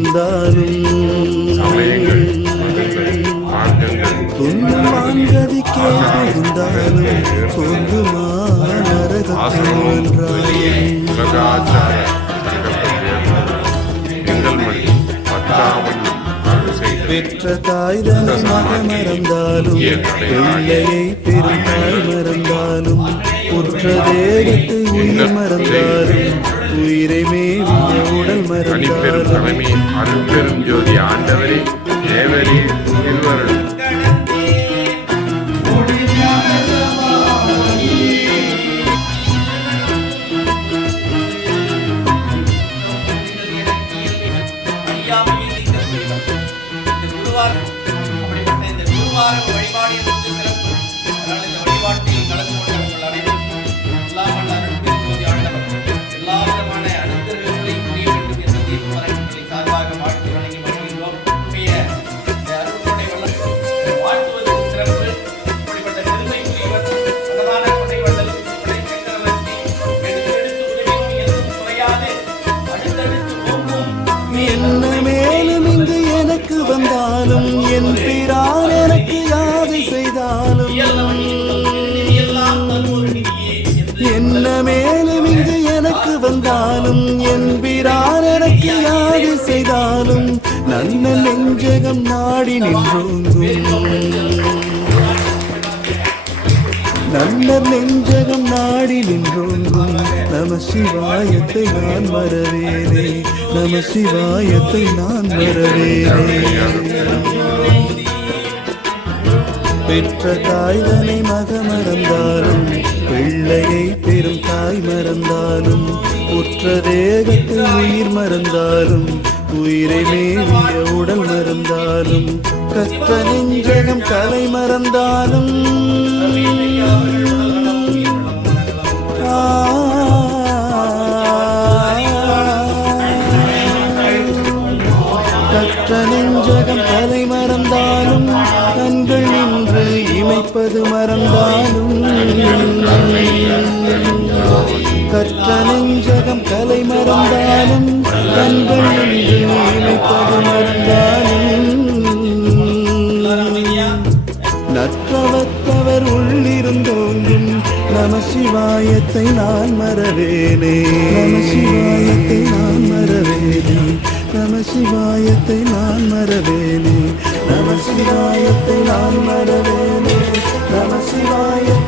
புகுந்தாலும் வான்கதிக்கே புகுந்தாலும் பத்தாவன் அருள் செய்த பெற்ற தாய்தனை மக மறந்தாலும் பிள்ளையை பெரும் தாய் மறந்தாலும் உற்ற தேகத்தை உயிர் மறந்தாலும் உயிரை உடல் தனிப்பெரும் தலைமை அருட்பெரும் ஜோதி ஆண்டவரே தேவரே திருவருள் நெஞ்சகம் நாடி நின்றோங்கும். நல்லர் நெஞ்சகம் நாடி நின்றோங்கும். நம சிவாயத்தை நான் வரவேனே நம சிவாயத்தை நான் வரவேனே பெற்ற தாய்தனை மக மறந்தாலும் பிள்ளையை பெரும் தாய் மறந்தாலும் உற்ற தேகத்தில் உயிர் மறந்தாலும் உயிரை மேவிய உடல் மறந்தாலும் கற்ற நெஞ்சகம் கலை மறந்தாலும் கற்ற நெஞ்சகம் கலை மறந்தாலும் கண்கள் நின்று இமைப்பது மறந்தாலும். கற்ற நெஞ்சகம் கலை மறந்தாலும் கண்கள் நின்று இமைப்பது மறந்தாலும். நற்றவத்தவர் உள்ளிருந்தோங்கும் நம சிவாயத்தை நான் மறவேனே. நம சிவாயத்தை நான் மறவேனே. நம சிவாயத்தை நான் மறவேனே. நம சிவாயத்தை நான் மறவேனே. நம சிவாயத்தை